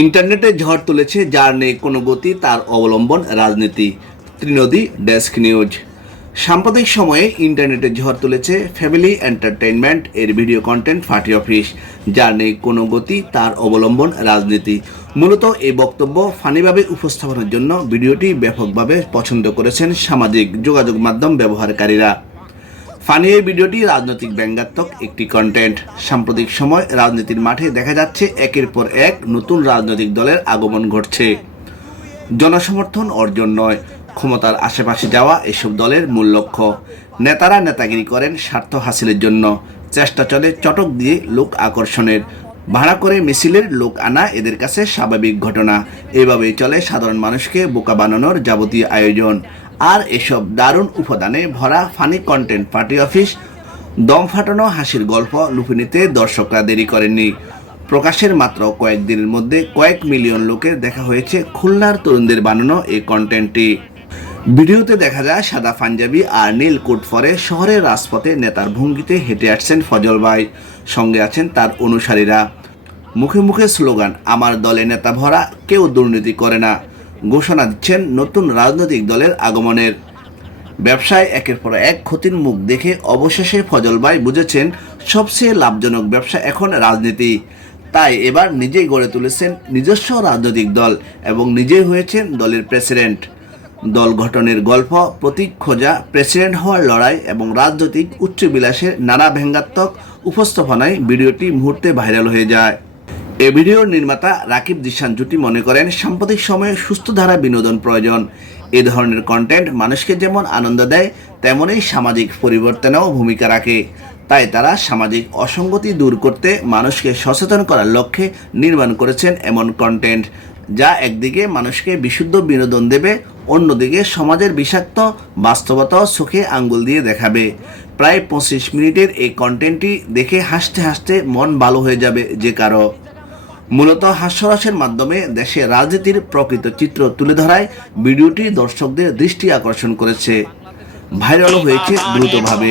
ইন্টারনেটে ঝড় তুলেছে যার নেই কোনো গতি, তার অবলম্বন রাজনীতি। ত্রিনদী ডেস্ক নিউজ। সাম্প্রতিক সময়ে ইন্টারনেটে ঝড় তুলেছে ফ্যামিলি এন্টারটেইনমেন্ট এর ভিডিও কন্টেন্ট পার্টি অফিস, যার নেই কোনো গতি, তার অবলম্বন রাজনীতি। মূলত এই বক্তব্য ফানিভাবে উপস্থাপনের জন্য ভিডিওটি ব্যাপকভাবে পছন্দ করেছেন সামাজিক যোগাযোগ মাধ্যম ব্যবহারকারীরা। ফানি এই ভিডিওটি রাজনৈতিক ব্যঙ্গাত্মক একটি কন্টেন্ট। সাম্প্রতিক সময় রাজনীতির মাঠে দেখা যাচ্ছে একের পর এক নতুন রাজনৈতিক দলের আগমন ঘটছে। জনসমর্থন অর্জন নয়, ক্ষমতার আশেপাশে যাওয়া এসব দলের মূল লক্ষ্য। নেতারা নেতাগিরি করেন স্বার্থ হাসিলের জন্য। চেষ্টা চলে চটক দিয়ে লোক আকর্ষণের। ভাড়া করে মিছিলের লোক আনা এদের কাছে স্বাভাবিক ঘটনা। এভাবেই চলে সাধারণ মানুষকে বোকা বানানোর যাবতীয় আয়োজন। আর এসব দারুণ উপাদানে ভরা ফানি কন্টেন্ট পার্টি অফিস দম ফাটানো হাসির গল্প লুফে নিতে দর্শকরা দেরি করেননি। প্রকাশের মাত্র কয়েকদিনের মধ্যে কয়েক মিলিয়ন লোকের দেখা হয়েছে খুলনার তরুণদের বানানো এই কন্টেন্টটি। ভিডিওতে দেখা যায় সাদা পাঞ্জাবি আর নীল কোট পরে শহরের রাজপথে নেতার ভঙ্গিতে হেঁটে আসছেন ফজল ভাই। সঙ্গে আছেন তার অনুসারীরা। মুখে মুখে স্লোগান, আমার দলে নেতা ভরা, কেউ দুর্নীতি করে না। ঘোষণা দিচ্ছেন নতুন রাজনৈতিক দলের আগমনের। ব্যবসায় একের পর এক ক্ষতির মুখ দেখে অবশেষে ফজল ভাই বুঝেছেন সবচেয়ে লাভজনক ব্যবসা এখন রাজনীতি। তাই এবার নিজেই গড়ে তুলেছেন নিজস্ব রাজনৈতিক দল এবং নিজেই হয়েছেন দলের প্রেসিডেন্ট। দল গঠনের গল্প, প্রতীক খোঁজা, প্রেসিডেন্ট হওয়ার লড়াই এবং রাজনৈতিক উচ্চবিলাসের নানা ব্যঙ্গাত্মক উপস্থাপনায় ভিডিওটি মুহূর্তে ভাইরাল হয়ে যায়। এ ভিডিওর নির্মাতা রাকিব জিসান জুটি মনে করেন সাম্প্রতিক সময়ে সুস্থ ধারা বিনোদন প্রয়োজন। এ ধরনের কন্টেন্ট মানুষকে যেমন আনন্দ দেয় তেমনই সামাজিক পরিবর্তনেও ভূমিকা রাখে। তাই তারা সামাজিক অসঙ্গতি দূর করতে মানুষকে সচেতন করার লক্ষ্যে নির্মাণ করেছেন এমন কন্টেন্ট, যা একদিকে মানুষকে বিশুদ্ধ বিনোদন দেবে, অন্যদিকে সমাজের বিষাক্ত বাস্তবতাও চোখে আঙ্গুল দিয়ে দেখাবে। প্রায় 25 মিনিটের এই কন্টেন্টটি দেখে হাসতে হাসতে মন ভালো হয়ে যাবে যে কারো। মূলত হাস্যরসের মাধ্যমে দেশের রাজনীতির প্রকৃত চিত্র তুলে ধরায় ভিডিওটি দর্শকদের দৃষ্টি আকর্ষণ করেছে। ভাইরালও হয়েছে দ্রুতভাবে।